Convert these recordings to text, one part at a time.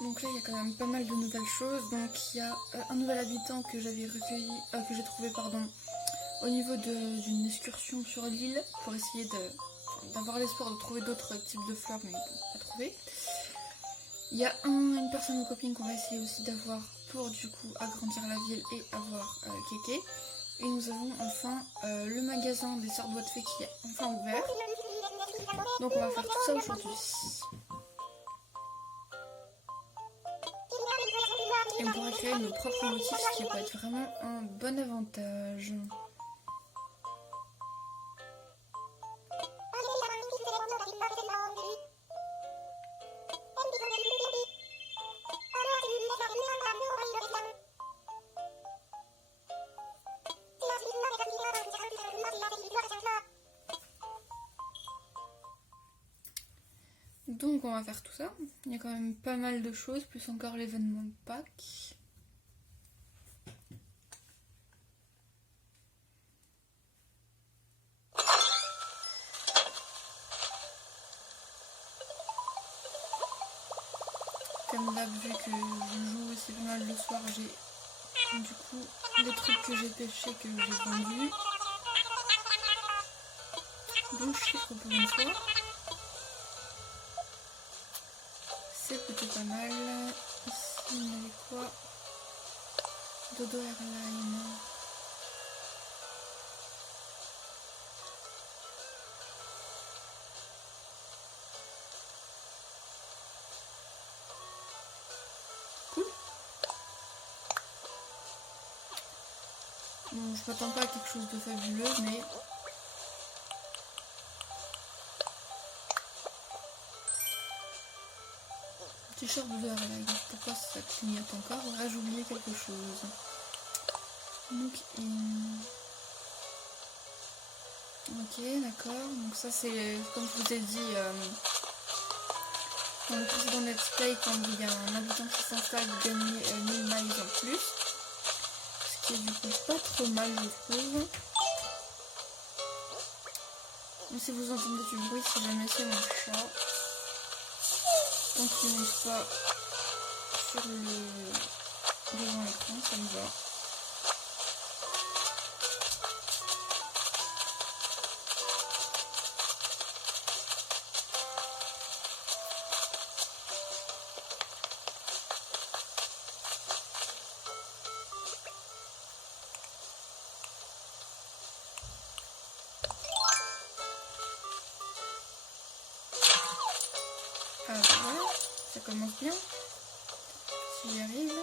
Donc là il y a quand même pas mal de nouvelles choses. Donc il y a un nouvel habitant que j'avais recueilli, que j'ai trouvé au niveau d'une excursion sur l'île pour essayer d'avoir l'espoir de trouver d'autres types de fleurs, mais bon, pas trouvé. Il y a une personne ou copine qu'on va essayer aussi d'avoir pour du coup agrandir la ville et avoir Kéké. Et nous avons enfin le magasin des sœurs doigts de fée qui est enfin ouvert. Donc on va faire tout ça aujourd'hui. Et on pourra créer nos propres motifs, ce qui peut être vraiment un bon avantage. Donc on va faire tout ça. Il y a quand même pas mal de choses, plus encore l'événement de Pâques. Comme d'hab, vu que je joue aussi pas mal le soir, j'ai du coup les trucs que j'ai pêchés que j'ai vendus. Bon chiffre pour une fois. C'est plutôt pas mal. Ici on avait quoi? Dodo Airline. Cool. Bon, je m'attends pas à quelque chose de fabuleux, mais t-shirt de Airline. Pourquoi ça clignote encore? Aurais-je oublié quelque chose? Donc, ok, d'accord. Donc ça c'est, comme je vous ai dit dans le précédent let's play, quand il y a un habitant qui s'installe, vous gagnez 1000 miles en plus. Ce qui est du coup pas trop mal, je trouve. Donc si vous entendez du bruit, si jamais c'est mon chat. Tant qu'il ne monte pas sur devant l'écran, ça me va. Ah bah voilà, ça commence bien. Si j'y arrive.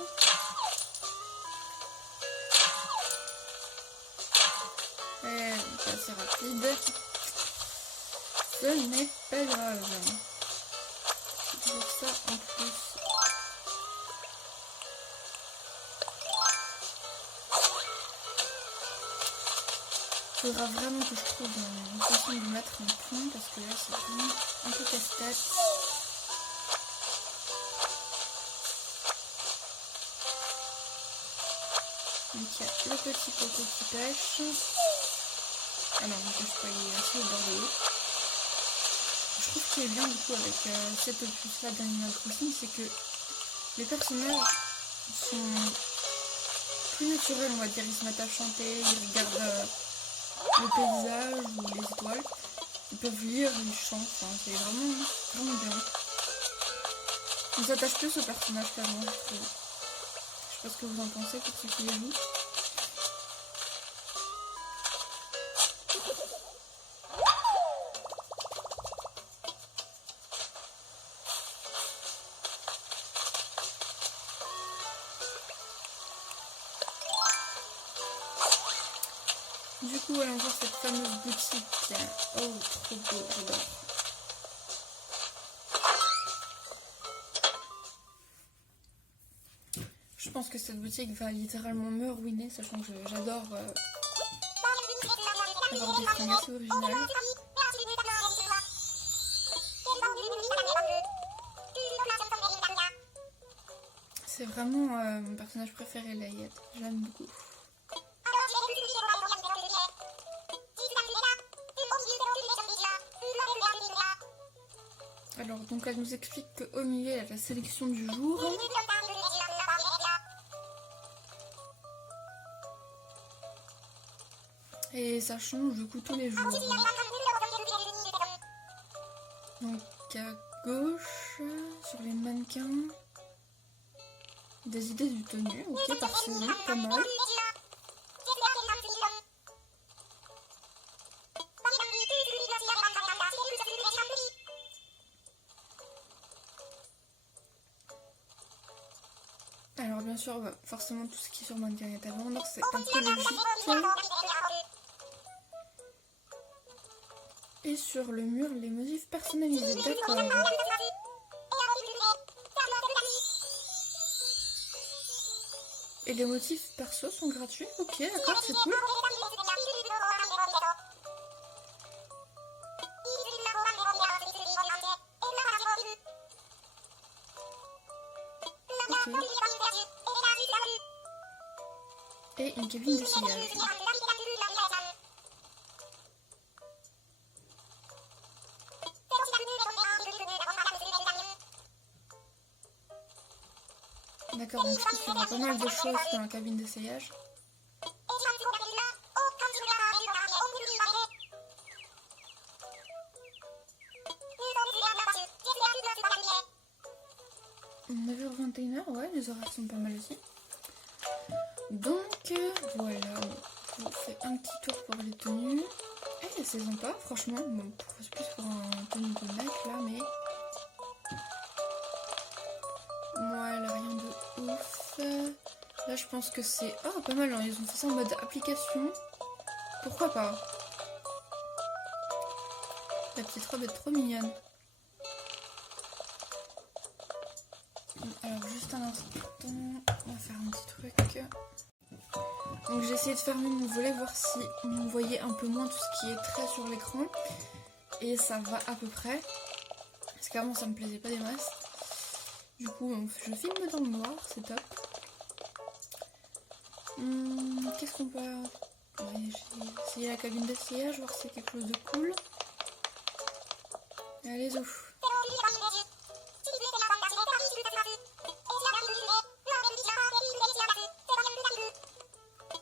Ouais, c'est assez rapide. Ce n'est pas grave. C'est toujours ça en plus. Il faudra vraiment que je trouve une façon de mettre un point parce que là c'est vraiment un peu casse-tête. Donc il y a le petit coco qui pêche. Ah non, il ne pêche pas, il est assis au bord de l'eau. Je trouve ce qui est bien du coup avec cette opus là d'Animal Crossing, c'est que les personnages sont plus naturels, on va dire. Ils se mettent à chanter, ils regardent le paysage ou les étoiles. Ils peuvent lire, ils chantent, enfin, c'est vraiment, vraiment bien. On s'attache plus au personnage qu'avant, je trouve. Je sais pas ce que vous en pensez pour ceux qui les jouent. Du coup, allons voir cette fameuse boutique. Oh, trop beau, j'adore. Je pense que cette boutique va littéralement me ruiner, sachant que j'adore avoir des fringues assez originales. C'est vraiment mon personnage préféré, Layette. J'aime beaucoup. Alors donc Donc elle nous explique qu'au milieu, il y a la sélection du jour. Et ça change du coup tous les jours. Donc à gauche, sur les mannequins, des idées du tenue, ok, par saison, pas mal. Alors bien sûr, bah, forcément tout ce qui est sur mannequin est à vendre, c'est un peu logique. Et sur le mur, les motifs personnalisés, d'accord. Et les motifs perso sont gratuits, ok, d'accord, c'est cool. Ok. Et une cabine d'essayage. D'accord, donc je trouve qu'il y aura pas mal de choses dans la cabine d'essayage. On 9h21, ouais, les horaires sont pas mal aussi. Donc voilà, je vous fais un petit tour pour les tenues. Et c'est sympa, franchement. Bon, c'est plus pour un tenue de mec là, mais. Moi, elle a rien de ouf. Là, je pense que c'est. Oh, pas mal, hein. Ils ont fait ça en mode application. Pourquoi pas? La petite robe est trop mignonne. Alors, juste un instant, on va faire un petit truc. Donc, j'ai essayé de fermer mon volet, voir si on voyait un peu moins tout ce qui est trait sur l'écran. Et ça va à peu près. Parce qu'avant, ça me plaisait pas des masses. Du coup, je filme dans le noir, c'est top. Qu'est-ce qu'on peut... Ouais, j'ai essayé la cabine d'essayage, voir si c'est quelque chose de cool. Allez, ouf.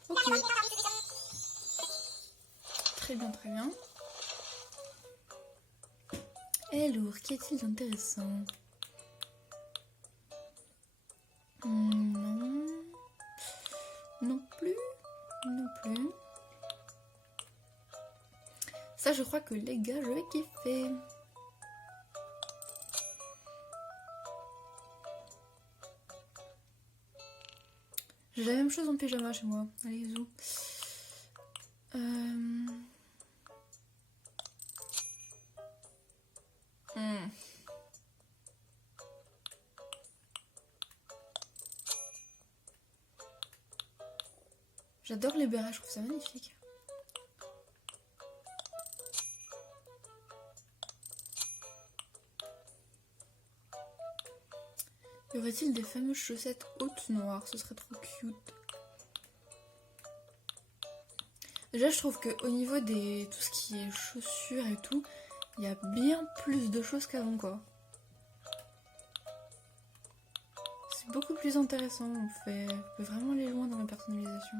Ok. Très bien, très bien. Alors, qu'y a-t-il d'intéressant? Non. Non plus. Non plus. Ça, je crois que les gars, je vais kiffer. J'ai la même chose en pyjama chez moi. Allez, zou. J'adore les bérets, je trouve ça magnifique. Y aurait-il des fameuses chaussettes hautes noires? Ce serait trop cute. Déjà, je trouve qu'au niveau des tout ce qui est chaussures et tout, il y a bien plus de choses qu'avant, quoi. C'est beaucoup plus intéressant, on peut vraiment aller loin dans la personnalisation.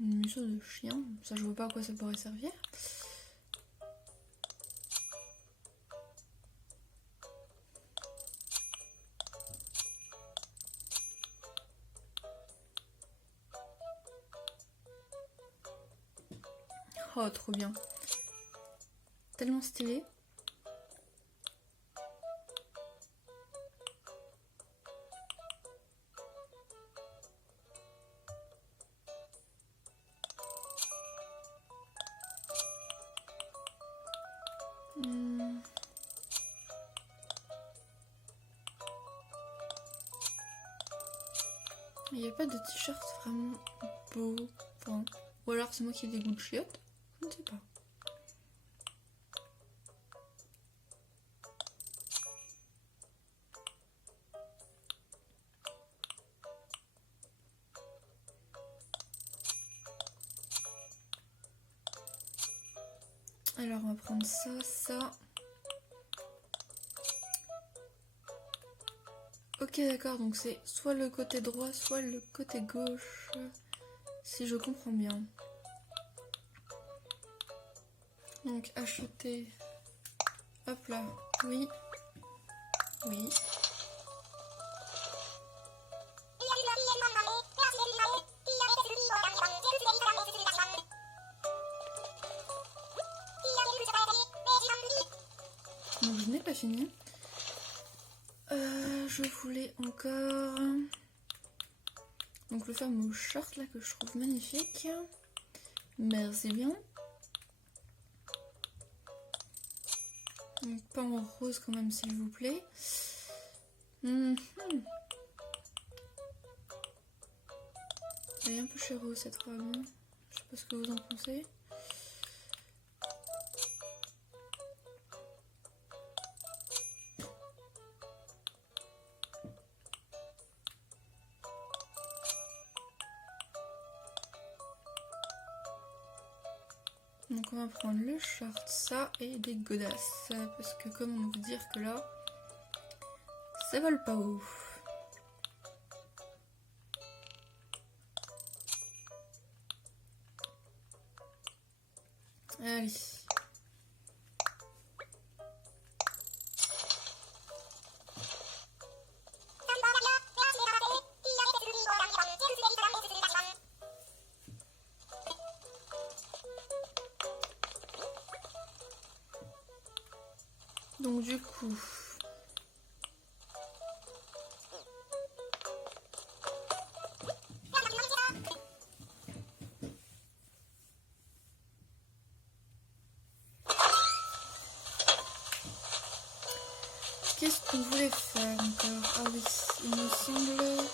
Une museau de chien, ça je vois pas à quoi ça pourrait servir. Oh, trop bien. Tellement stylé. Il n'y a pas de t-shirt vraiment beau. Enfin, ou alors c'est moi qui ai des goûts de chiottes. Je ne sais pas. Alors on va prendre ça, ça. Ok d'accord, donc c'est soit le côté droit, soit le côté gauche, si je comprends bien. Donc acheter, hop là, oui, oui. Donc je n'ai pas fini. Je voulais encore donc le fameux short là que je trouve magnifique. Merci bien. Donc pas en rose quand même s'il vous plaît. Elle est un peu chéreuse cette robe. Je sais pas ce que vous en pensez. Donc on va prendre le short, ça et des godasses. Parce que comment vous dire que là, ça vole pas ouf. Allez. Donc du coup, qu'est-ce qu'on voulait faire encore? Ah oui, il me semble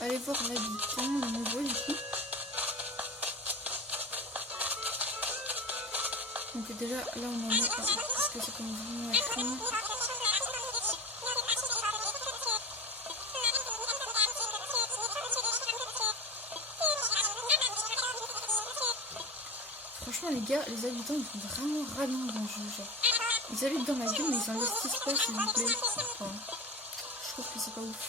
aller voir l'habitant, le nouveau du coup. Donc déjà là on en est parce que ça commence vraiment à être. Franchement les gars, les habitants ils font vraiment radin dans le jeu. Genre. Ils habitent dans la ville mais ils investissent pas s'il vous plaît. Enfin, je trouve que c'est pas ouf.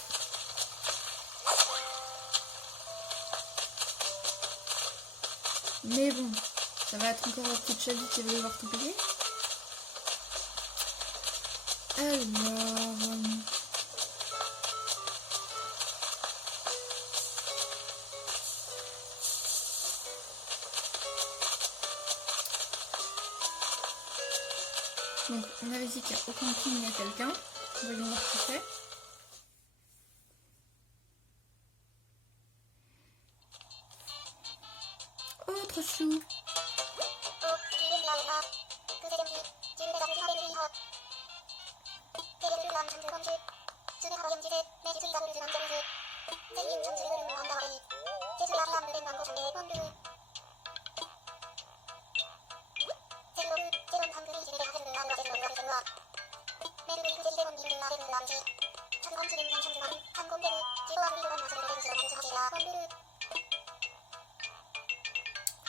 Mais bon, ça va être encore la petite Chavi qui va devoir tout payer. Alors... Donc on avait dit qu'il n'y a aucun film, il y a quelqu'un. Voyons voir ce qu'il fait. Oh, trop chou.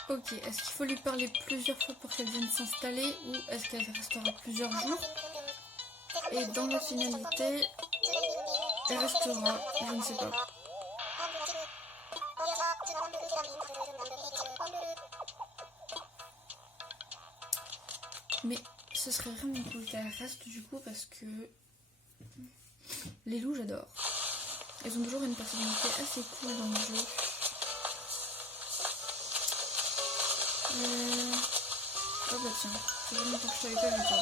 Ok, est-ce qu'il faut lui parler plusieurs fois pour qu'elle vienne s'installer ou est-ce qu'elle restera plusieurs jours? Et dans la finalité, elle restera, je ne sais pas. Mais ce serait vraiment cool qu'elle reste du coup parce que les loups j'adore. Elles ont toujours une personnalité assez cool dans le jeu. Oh bah tiens, c'est vraiment quand je t'avais pas vu toi.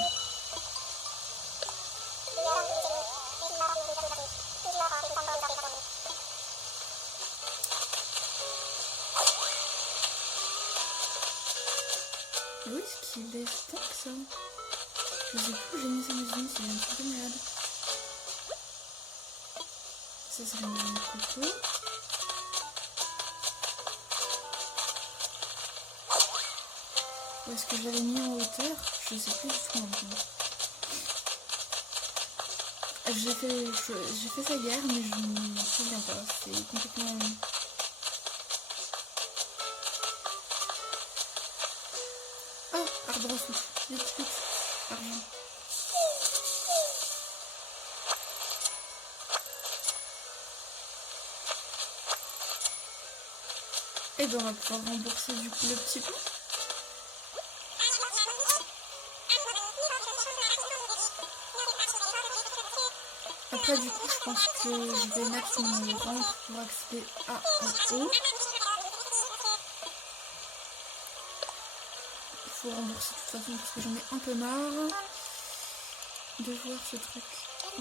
Où est-ce qu'il est tant que ça? Je sais plus où j'ai mis sa maison, c'est un truc de malade. Ça serait une coco. Où est-ce que je l'avais mis en hauteur? Je sais plus du tout maintenant. J'ai fait ça hier mais je ne me souviens pas. C'est complètement... Oh, arbre à souffle. Vite, vite. Argent. Et ben on va pouvoir rembourser du coup le petit pot. Après du coup je pense que je vais mettre mon rentre pour accéder à en haut. Il faut rembourser de toute façon parce que j'en ai un peu marre de voir ce truc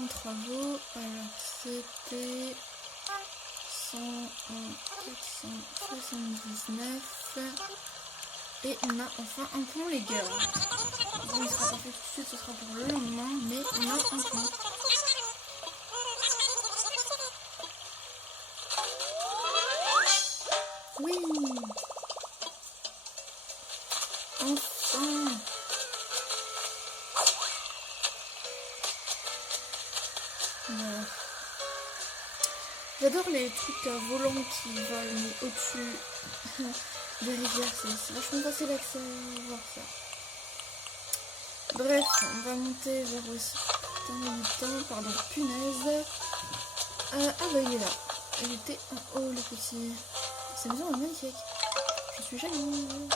en travaux. Alors c'était 101 479 et on a enfin un pont les gars. Bon il sera pas fait tout de suite, ce sera pour le lendemain, mais on a un pont. Oui. Enfin. Voilà. J'adore les trucs à volant qui volent au-dessus des rivières, c'est vachement facile d'accès à voir ça. Bref, on va monter vers aussi. Putain, pardon, punaise. Ah bah il est là. Il était en haut le petit. Sa maison est magnifique. Je suis jalouse.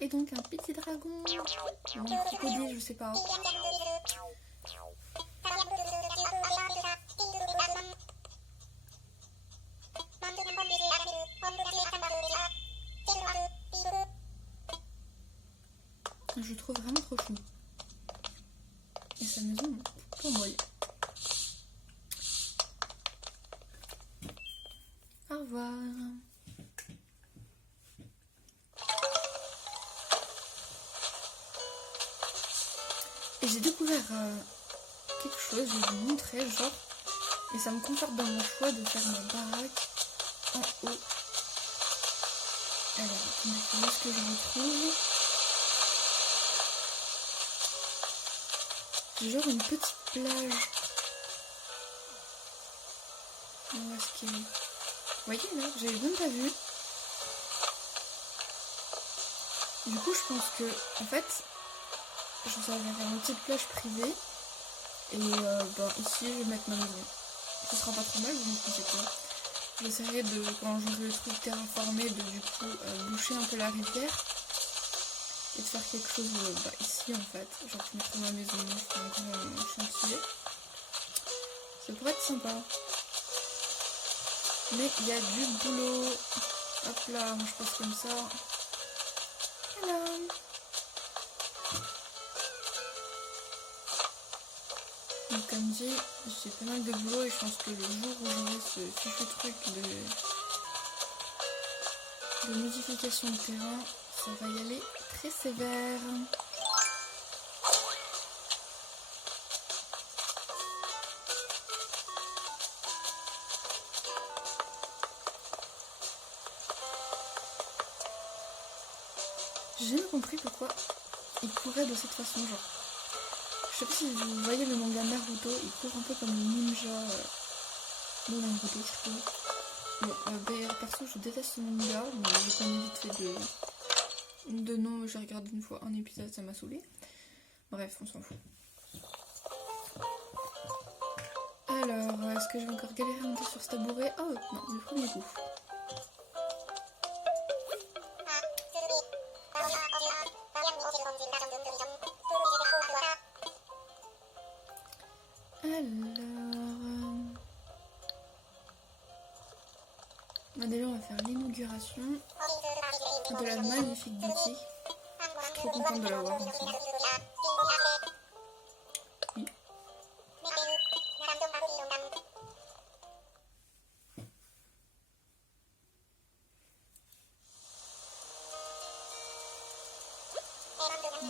Et donc un petit dragon. Un crocodile, je sais pas. Je trouve vraiment trop chou. Et sa maison, pour moi. Au revoir. Et j'ai découvert quelque chose, je vais vous montrer, genre, et ça me conforte dans mon choix de faire ma baraque en haut. Alors, attendez, où est-ce que je retrouve? J'ai genre une petite plage. Où est-ce qu'il est? Vous voyez là, j'avais même pas vu. Du coup, je pense que, en fait, je vais faire une petite plage privée. Et ici, je vais mettre ma maison. Ce sera pas trop mal, vous ne pensez quoi? J'essaierai de, quand j'aurai le truc terraformé, de du coup boucher un peu la rivière. Et de faire quelque chose ici en fait. Genre, je mettrai ma maison, je ferai un grand chantier. Ça pourrait être sympa. Mais il y a du boulot. Hop là, moi je passe comme ça. Voilà. Donc comme dit, j'ai pas mal de boulot et je pense que le jour où j'aurai ce fichu truc de modification de terrain, ça va y aller très sévère. J'ai jamais compris pourquoi il courait de cette façon, genre. Je sais pas si vous voyez le manga Naruto, il court un peu comme le ninja de Naruto, je trouve. Bon, d'ailleurs, perso, je déteste ce manga, mais je connais vite fait de nom. J'ai regardé une fois un épisode, ça m'a saoulé. Bref, on s'en fout. Alors, est-ce que je vais encore galérer à monter sur ce tabouret? Oh non, le premier coup. Déjà on va faire l'inauguration de la magnifique boutique. Je suis trop contente de l'avoir ici. Oui.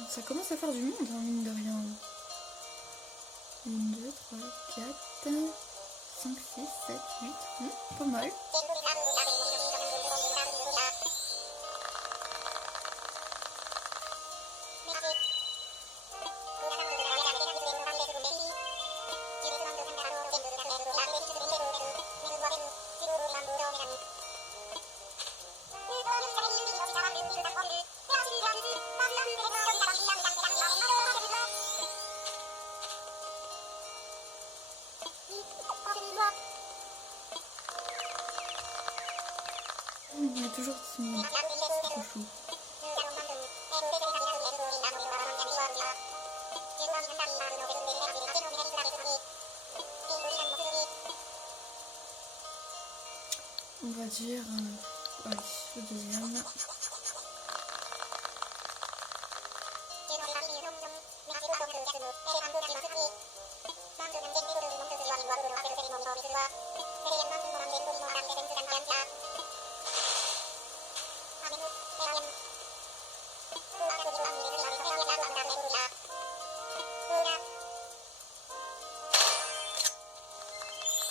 Ça commence à faire du monde, hein, mine de rien. 1, 2, 3, 4, 5, 6, 7, 8. Pas mal. Il est toujours timide. C'est trop chou. On va dire... allez, le deuxième.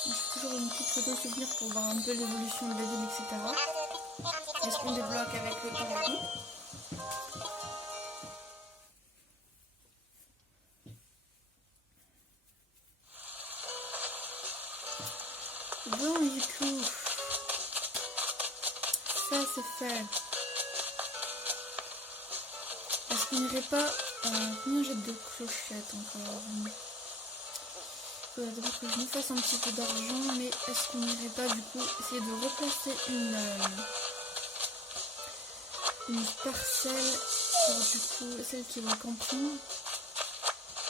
Je fais toujours une petite photo souvenir pour voir un peu l'évolution de la ville, etc. Est-ce qu'on débloque avec le paradis? Bon, du coup, ça c'est fait. Est-ce qu'on n'irait pas... combien j'ai de clochettes encore? Il faudrait d'abord que je me fasse un petit peu d'argent, mais est-ce qu'on n'irait pas du coup essayer de replacer une parcelle pour du coup celle qui est au camping?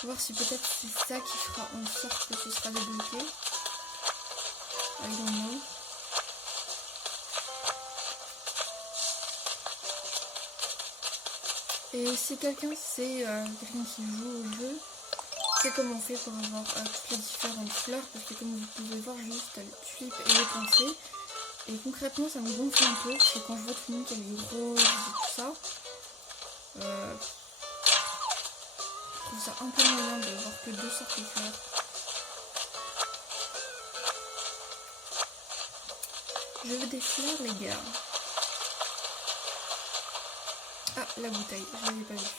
Voir si peut-être c'est ça qui fera en sorte que ce sera débloqué. I don't know. Et si quelqu'un sait, quelqu'un qui joue au jeu, c'est comment on fait pour avoir toutes les différentes fleurs, parce que comme vous pouvez voir, juste les tulipes et les pensées. Et concrètement, ça me gonfle un peu, parce que quand je vois tout le monde qui a les roses et tout ça, je trouve ça un peu moyen de voir que 2 sortes de fleurs. Je veux des fleurs, les gars. Ah, la bouteille, je l'avais pas vue.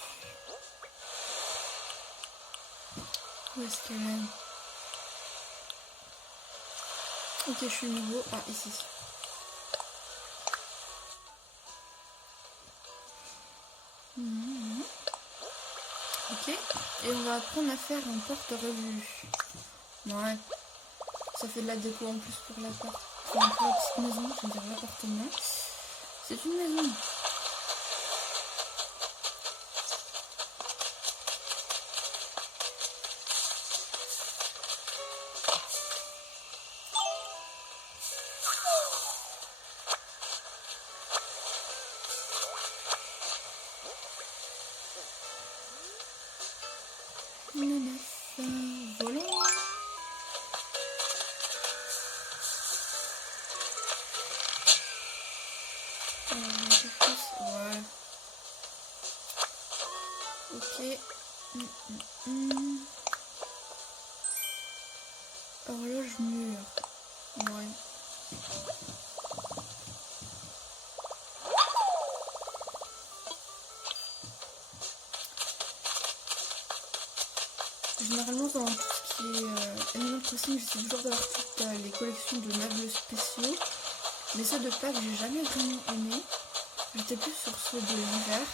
Où est-ce qu'elle est? Ok, je suis nouveau. Ah, ici. Ok, et on va apprendre à faire un porte-revue. Ouais, ça fait de la déco en plus pour l'appart. Pour la petite maison, je veux dire l'appartement. C'est une maison. Volant. Ouais. Ok. Horloge mur. Ouais. Généralement dans tout ce qui est Animal Crossing, j'essaie toujours d'avoir toutes les collections de meubles spéciaux. Mais ceux de Pâques, j'ai jamais vraiment aimé. J'étais plus sur ceux de l'hiver.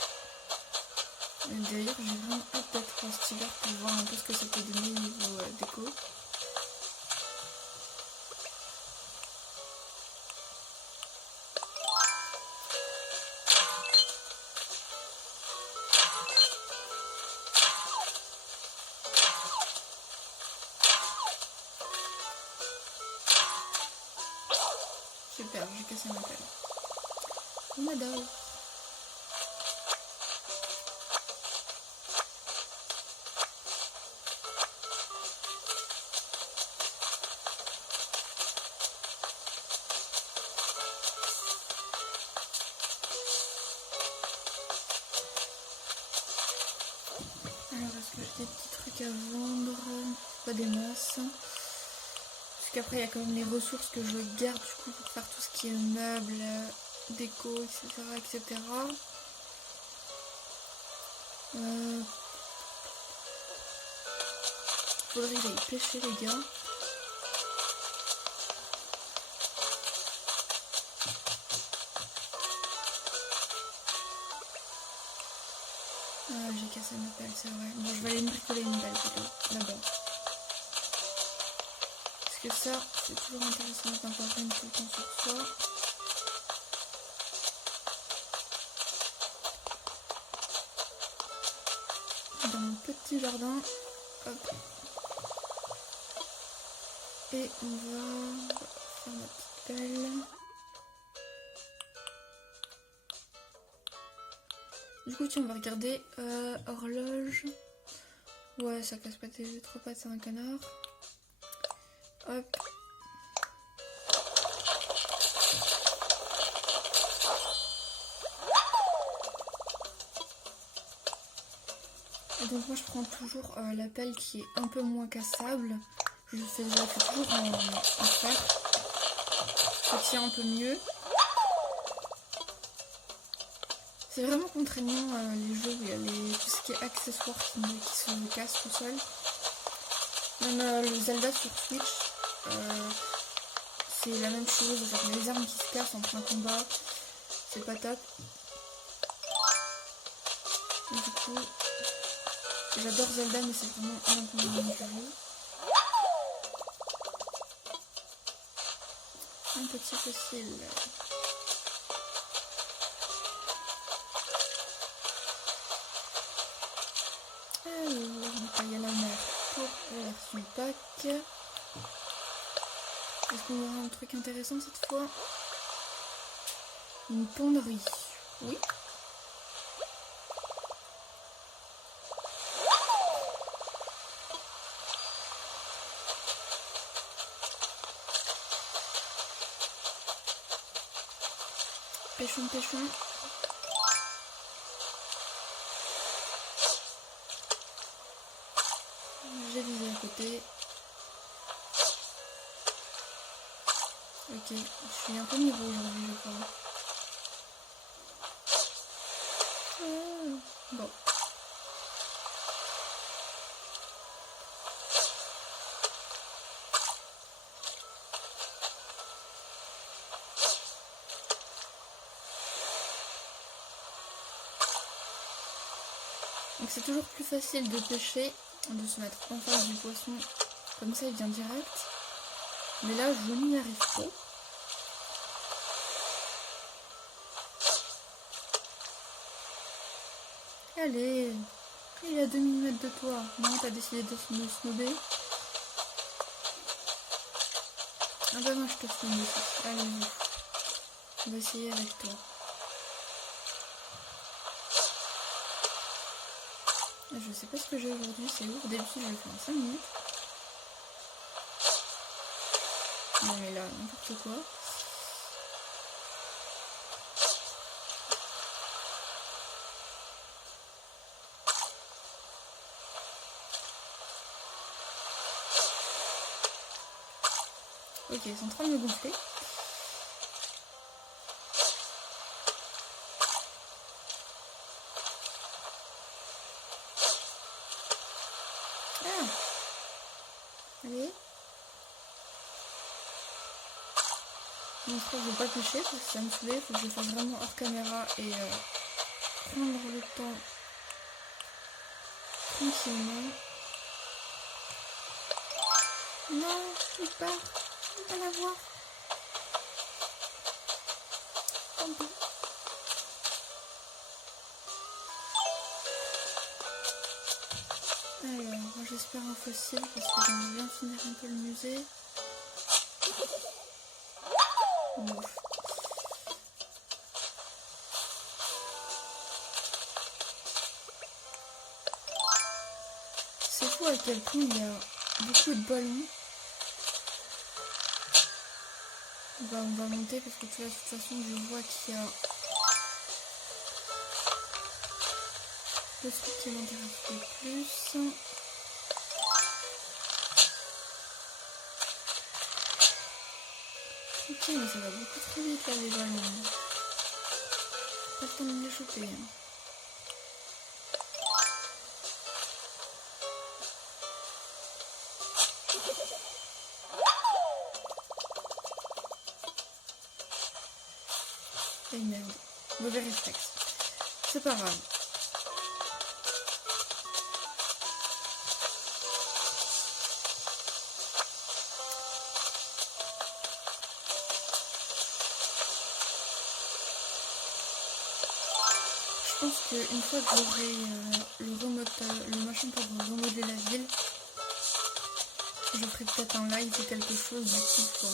D'ailleurs, j'ai vraiment hâte d'être cet hiver pour voir un peu ce que ça peut donner niveau déco. Super, j'ai cassé ma pelle. On adore. Alors, est-ce que j'ai des petits trucs à vendre? Pas des masses. Parce qu'après, il y a quand même les ressources que je garde du coup pour faire tout ce qui est meubles, déco, etc. etc. Faudrait que j'aille pêcher, les gars. J'ai cassé ma pelle, c'est vrai. Bon, je vais aller me bricoler une pelle plutôt, d'abord. Parce que ça, c'est toujours intéressant d'avoir une tout le temps sur soi. Dans mon petit jardin. Hop. Et on va faire ma petite pelle. Du coup, tiens, on va regarder horloge. Ouais, ça casse pas tes trois pattes, c'est un canard. Hop. Et donc moi je prends toujours la pelle qui est un peu moins cassable. Je la fais toujours en fer. Ça tient un peu mieux. C'est vraiment contraignant les jeux où il y a tout ce qui est accessoires qui se cassent tout seul. Même le Zelda sur Switch, c'est la même chose. Genre les armes qui se cassent en plein combat, c'est pas top. Et du coup, j'adore Zelda, mais c'est vraiment un inconvénient du jeu. Un petit fossile. Alors, on va tailler la mer pour la version pack. Est-ce qu'on aura un truc intéressant cette fois? Une ponderie. Oui. Pêchons, pêchons. J'ai visé à côté. Ok, je suis un peu niveau aujourd'hui, je crois. Bon. Donc c'est toujours plus facile de pêcher, de se mettre en face du poisson, comme ça il vient direct. Mais là je n'y arrive pas. Allez, il est à 2 mm de toi. Non, t'as décidé de me snobber. Ah bah moi je te snob aussi. Allez, on va essayer avec toi. Je sais pas ce que j'ai aujourd'hui, c'est lourd. D'habitude je le fais en 5 minutes. Non mais là, n'importe quoi. Ok, ils sont en train de me gonfler. Ah! Allez. Bon, je crois que je vais pas pêcher parce que ça me saoulait. Il faut que je le fasse vraiment hors caméra et prendre le temps tranquillement. Non, il part. On va la voir. Tant pis. Alors, j'espère un fossile parce que j'aimerais bien finir un peu le musée. Bon. C'est fou à quel point il y a beaucoup de ballons. On va monter parce que de toute façon je vois qu'il y a le truc qui m'intéresse le plus. Ok, mais ça va beaucoup trop vite là les ballons. Pas le temps de les choper. Et merde, mauvais réflexe. C'est pas grave. je pense qu'une fois que j'aurai le machin pour remodeler la ville, je ferai peut-être un live ou quelque chose du coup pour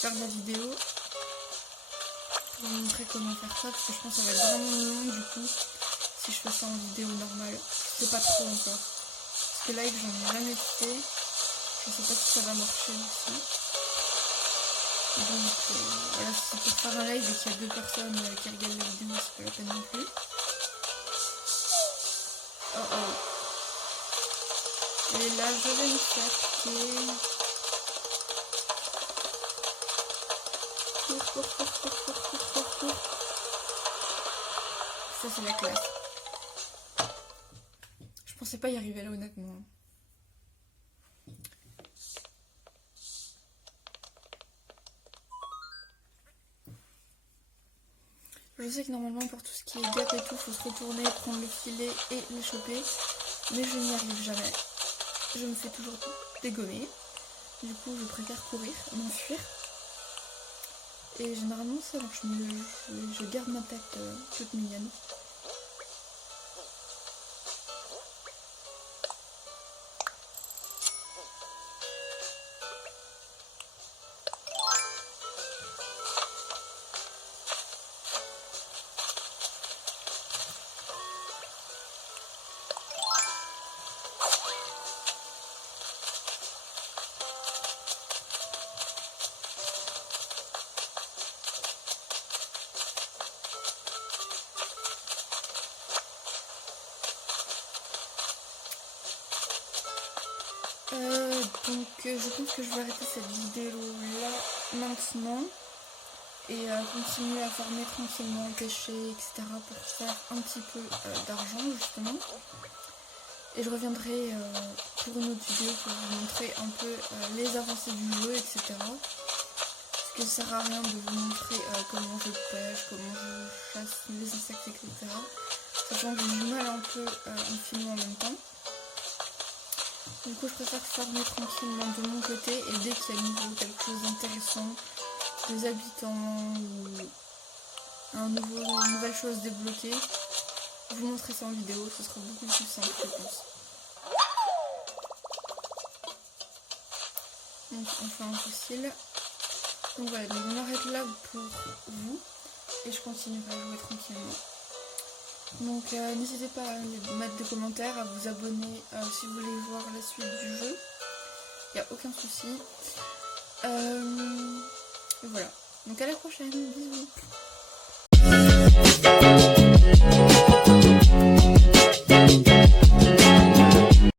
faire de la vidéo. Pour vous montrer comment faire ça, parce que je pense que ça va être vraiment long du coup si je fais ça en vidéo normale. Je sais pas trop encore. Parce que live j'en ai jamais fait. Je sais pas si ça va marcher aussi. Donc voilà, si c'est pour faire un live et qu'il y a 2 personnes qui regardent la vidéo, c'est pas la peine non plus. Oh oh. Et là je vais me faire piquer. Cours. Ça c'est la classe. Je pensais pas y arriver là honnêtement. Je sais que normalement pour tout ce qui est gap et tout, faut se retourner, prendre le filet et les choper. Mais je n'y arrive jamais. Je me fais toujours dégommer. Du coup je préfère courir, m'enfuir. Et généralement ça marche mieux. Je garde ma tête toute mignonne. Donc je pense que je vais arrêter cette vidéo là maintenant et continuer à farmer tranquillement, pêcher, etc. pour faire un petit peu d'argent justement. Et je reviendrai pour une autre vidéo pour vous montrer un peu les avancées du jeu, etc. Parce que ça sert à rien de vous montrer comment je pêche, comment je chasse les insectes, etc. Sachant que j'ai du mal un peu en filmant en même temps. Du coup je préfère farmer tranquillement de mon côté et dès qu'il y a de nouveau quelque chose d'intéressant, des habitants ou une nouvelle chose débloquée, je vous montrerai ça en vidéo, ce sera beaucoup plus simple je pense. Donc on fait un fossile. Donc voilà, donc on arrête là pour vous et je continuerai à jouer tranquillement. Donc n'hésitez pas à mettre des commentaires, à vous abonner si vous voulez voir la suite du jeu. Il n'y a aucun souci. Voilà. Donc à la prochaine. Bisous.